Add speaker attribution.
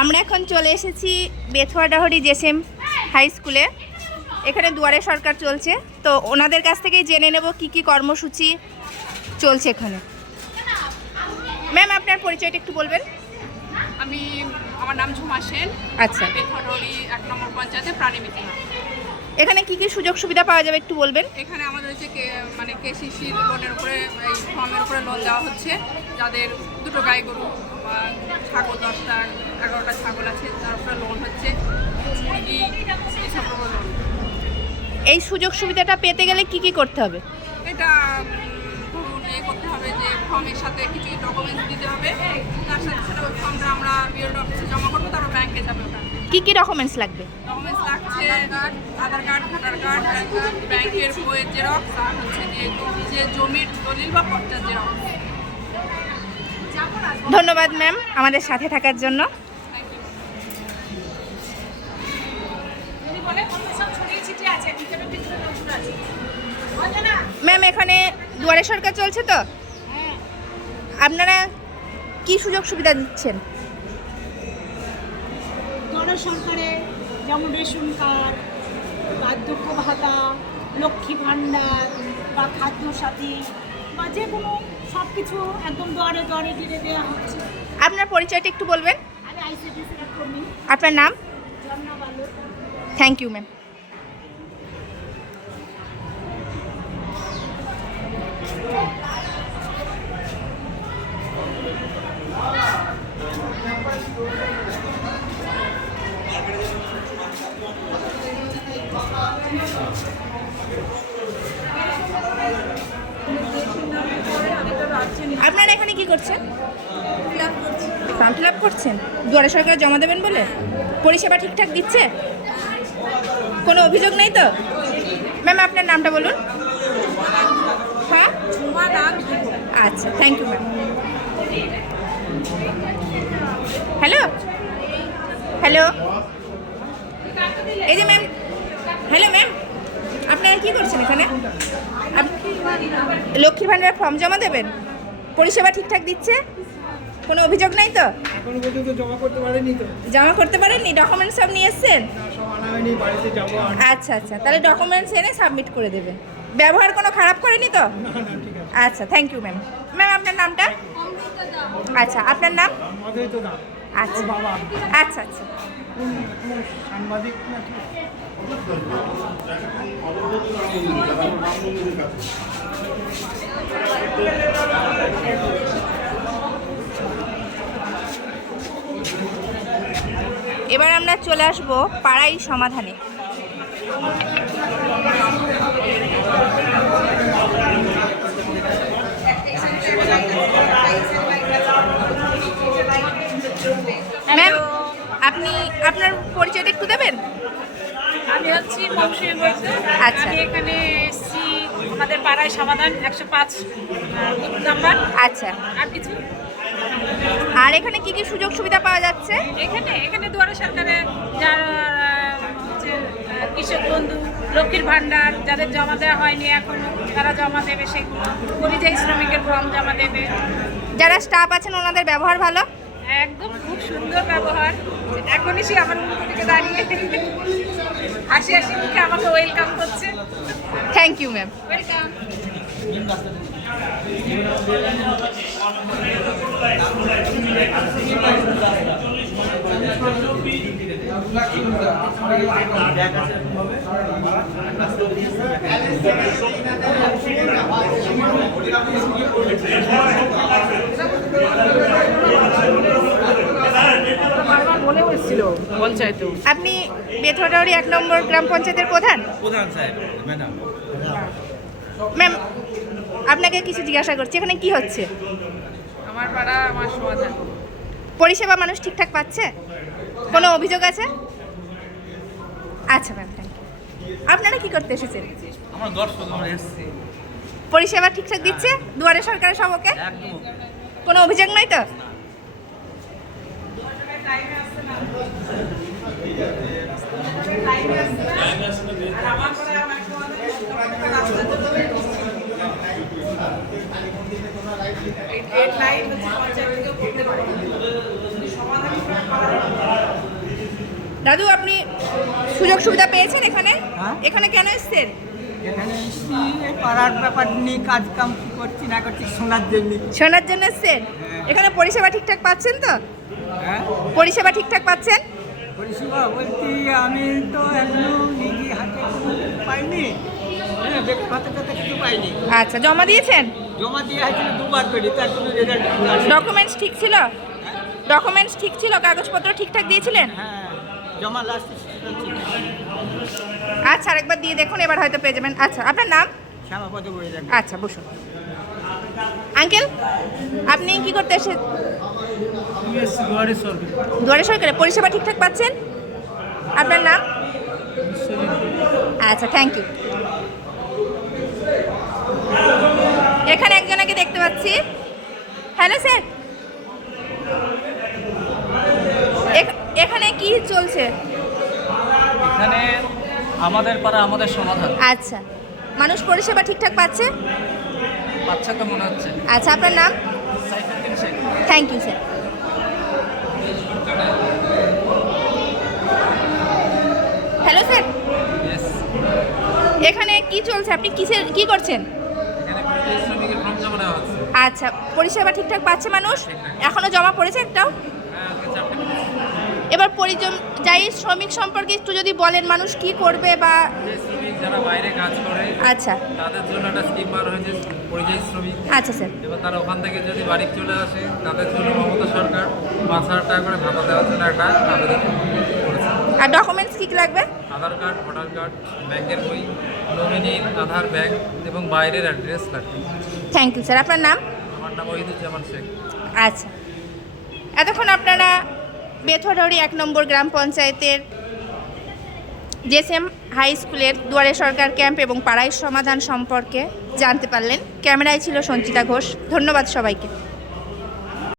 Speaker 1: আমরা এখন চলে এসেছি বেথুয়াডাহরি জেসেম হাই স্কুলে। এখানে দুয়ারে সরকার চলছে। তো ওনাদের কাছ থেকেই জেনে নেব কি কি কর্মসূচি চলছে এখানে। ম্যাম আপনার পরিচয়টা একটু বলবেন।
Speaker 2: আমি আমার নাম ঝুমা সেন।
Speaker 1: আচ্ছা।
Speaker 2: বেথরডি এক নম্বর পঞ্চায়েতে প্রাণী মিত্রা
Speaker 1: এখানে কি কি সুযোগ সুবিধা পাওয়া যাবে একটু বলবেন?
Speaker 2: এখানে আমাদের হচ্ছে মানে কেসিসি লোনের উপরে এই ফর্মের উপরে লোন দেওয়া হচ্ছে। যাদের দুটো গাই গরু ছাগল দশটা এগারোটা ছাগল আছে তার উপরে লোন হচ্ছে। মুরগি এসব লোন।
Speaker 1: এই সুযোগ সুবিধাটা পেতে গেলে কি কি করতে হবে?
Speaker 2: এটা ধরুন এ করতে হবে যে ফর্মের সাথে কিছু ডকুমেন্টস দিতে হবে। তার সাথে ফর্মটা আমরা বিএলড অফিসে জমা করব তারপর ব্যাংকে যাবে।
Speaker 1: কি কি ডকুমেন্টস লাগবে?
Speaker 2: ডকুমেন্টস লাগছে আধার কার্ড ভোটার কার্ড ব্যাংকের বইয়ের জেরক্স আর হচ্ছে যে যে জমির দলিল বা পট্টার জেরক্স
Speaker 1: ধন্যবাদ ম্যাম আমাদের সাথে থাকার জন্য। ম্যাম এখানে দুয়ারে সরকার চলছে তো? আপনারা কি সুযোগ সুবিধা দিচ্ছেন?
Speaker 3: গণ সরকারে যেমন রেশন কার্ড বার্ধক্য ভাতা লক্ষ্মী ভাণ্ডার বা খাদ্য সাথী বা যে কোনো সব কিছু একদম দরে দরে দিয়ে দেওয়া হচ্ছে।
Speaker 1: আপনার পরিচয়টা একটু বলবেন?
Speaker 3: আমি আইসিডিসির কর্মী
Speaker 1: আপনার নাম? থ্যাংক ইউ ম্যাম আপনারা এখানে কি করছেন? ফর্ম ফিল আপ করছেন? দুয়ারে সরকার জমা দেবেন বলে? পরিষেবা ঠিকঠাক দিচ্ছে? কোনো অভিযোগ নেই তো? ম্যাম আপনার নামটা বলুন। হ্যাঁ? আচ্ছা thank you ma'am hello hello এই যে ম্যাম হ্যালো ম্যাম আপনারা কি করছেন এখানে? লক্ষ্মীর ভাণ্ডারের ফর্ম জমা দেবেন? পরিষেবা ঠিকঠাক দিচ্ছে? কোনো অভিযোগ নেই তো?
Speaker 4: এখনও পর্যন্ত জমা করতে পারেনি তো।
Speaker 1: জমা করতে পারেননি? ডকুমেন্টস সব নিয়ে এসছেন? আচ্ছা আচ্ছা। তাহলে ডকুমেন্টস এনে সাবমিট করে দেবে। ব্যবহার কোনো খারাপ করেনি তো? আচ্ছা থ্যাংক ইউ ম্যাম ম্যাম আপনার নামটা? আচ্ছা আপনার নাম?
Speaker 4: আমাদের
Speaker 1: আচ্ছা। আচ্ছা আচ্ছা। এবার আমরা চলে আসব পাড়াই সমাধানে। ম্যাম আপনি আপনার পরিচয়টা একটু দেবেন?
Speaker 3: আমি হচ্ছি মৌসুমী বৈদ্য। আমি এখানে এসছি আমাদের পাড়ায় সমাধান একশো পাঁচ নাম্বার।
Speaker 1: আচ্ছা।
Speaker 3: আর কিছু?
Speaker 1: আর এখানে কি কি সুযোগ সুবিধা পাওয়া যাচ্ছে?
Speaker 3: এখানে এখানে দুয়ারে সরকারে যারা কৃষক বন্ধু লক্ষ্মীর ভাণ্ডার যাদের জমা দেওয়া হয়নি এখনও তারা জমা দেবে সেগুলো পরিযায়ী শ্রমিকের ফর্ম জমা দেবে।
Speaker 1: যারা স্টাফ আছেন ওনাদের ব্যবহার ভালো?
Speaker 3: একদম খুব সুন্দর ব্যবহার। এখনই সে আমার মুখ থেকে দাঁড়িয়ে হাসি হাসি মুখে আমাকে ওয়েলকাম করছে।
Speaker 1: থ্যাংক ইউ ম্যাম
Speaker 3: ওয়েলকাম
Speaker 2: পঞ্চায়েতেও
Speaker 1: আপনি বেথুয়াডাউরি এক নম্বর গ্রাম পঞ্চায়েতের প্রধান?
Speaker 5: প্রধান সাহেব ম্যাডাম।
Speaker 1: ম্যাম আপনাকে কিছু জিজ্ঞাসা করছি এখানে কি হচ্ছে?
Speaker 2: আমার পাড়া আমার সমাধান।
Speaker 1: পরিষেবা মানুষ ঠিকঠাক পাচ্ছে? কোনো অভিযোগ আছে? আচ্ছা ম্যাম থ্যাংক ইউ আপনারা কি করতে এসেছেন?
Speaker 5: আমার দর্শক আমরা এসছি।
Speaker 1: পরিষেবা ঠিকঠাক দিচ্ছে? দুয়ারে সরকারের সবকে?
Speaker 5: একদম
Speaker 1: কোনো অভিযোগ নাই তো? দাদু আপনি সুযোগ সুবিধা পেয়েছেন এখানে?
Speaker 6: হ্যাঁ।
Speaker 1: এখানে কেন এসেছেন?
Speaker 6: এখানে পাড়ার ব্যাপার নিয়ে কাজ কাম কি করছি না করছি শোনার জন্য।
Speaker 1: শোনার জন্য এসেছেন? এখানে পরিষেবা ঠিকঠাক পাচ্ছেন তো?
Speaker 6: হ্যাঁ।
Speaker 1: পরিষেবা ঠিকঠাক পাচ্ছেন?
Speaker 6: পরিষেবা বলতে আমি তো এখনও নিজে হাতে পাইনি। হ্যাঁ ভাতাটাতে কিছু পাইনি।
Speaker 1: আচ্ছা জমা দিয়েছেন?
Speaker 6: জমা দিয়ে হয়েছিল দুবার করে তার কোনো রেজাল্ট
Speaker 1: ডকুমেন্টস ঠিক ছিল? ডকুমেন্টস ঠিক ছিল? কাগজপত্র ঠিকঠাক দিয়েছিলেন?
Speaker 6: হ্যাঁ জমা লাস্ট
Speaker 1: আচ্ছা আরেকবার দিয়ে দেখুন এবার হয়তো পেয়ে যাবেন। আচ্ছা আপনার নাম? আচ্ছা বসুন। আঙ্কেল আপনি কি করতে এসে
Speaker 4: দুয়ারে সরকার।
Speaker 1: সরকারে পরিষেবা ঠিকঠাক পাচ্ছেন? আপনার নাম? আচ্ছা থ্যাংক ইউ এখানে একজনকে দেখতে পাচ্ছি। Hello sir. এখানে কি চলছে?
Speaker 7: এখানে আমাদের পাড়া আমাদের সমাধান।
Speaker 1: আচ্ছা মানুষ পরিষেবা ঠিকঠাক পাচ্ছে?
Speaker 7: বাচ্চা তো মনে হচ্ছে।
Speaker 1: আচ্ছা আপনার নাম? Thank you sir hello sir এখানে কি চলছে? আপনি কিসের কি করছেন? আচ্ছা পরিষেবা ঠিকঠাক পাচ্ছে মানুষ? এখনও জমা পড়েছে একটাও?
Speaker 7: হ্যাঁ।
Speaker 1: এবার পরিযায়ী শ্রমিক সম্পর্কে একটু যদি বলেন মানুষ কি করবে বা
Speaker 7: যারা বাইরে কাজ করে
Speaker 1: আচ্ছা।
Speaker 7: তাদের জন্য একটা স্কিম বার হয়েছে পরিযায়ী শ্রমিক।
Speaker 1: আচ্ছা স্যার।
Speaker 7: এবার তারা ওখান থেকে যদি বাড়ি চলে আসে তাদের জন্য মমতা সরকার পাঁচ হাজার টাকা করে ভাতা দেওয়ার জন্য একটা আবেদন
Speaker 1: আর ডকুমেন্টস কী কী লাগবে?
Speaker 7: আধার কার্ড ভোটার কার্ড ব্যাংকের বই নমিনির আধার ব্যাংক এবং বাইরের অ্যাড্রেস লাগবে
Speaker 1: থ্যাংক ইউ স্যার আপনার নাম?
Speaker 7: আমার নাম ওহিদুজ্জামান শেখ।
Speaker 1: আচ্ছা। এতক্ষণ আপনারা বেথরহরি এক নম্বর গ্রাম পঞ্চায়েতের জেসএম হাই স্কুলের দুয়ারে সরকার ক্যাম্প এবং পাড়ায় সমাধান সম্পর্কে জানতে পারলেন। ক্যামেরায় ছিল সঞ্চিতা ঘোষ। ধন্যবাদ সবাইকে।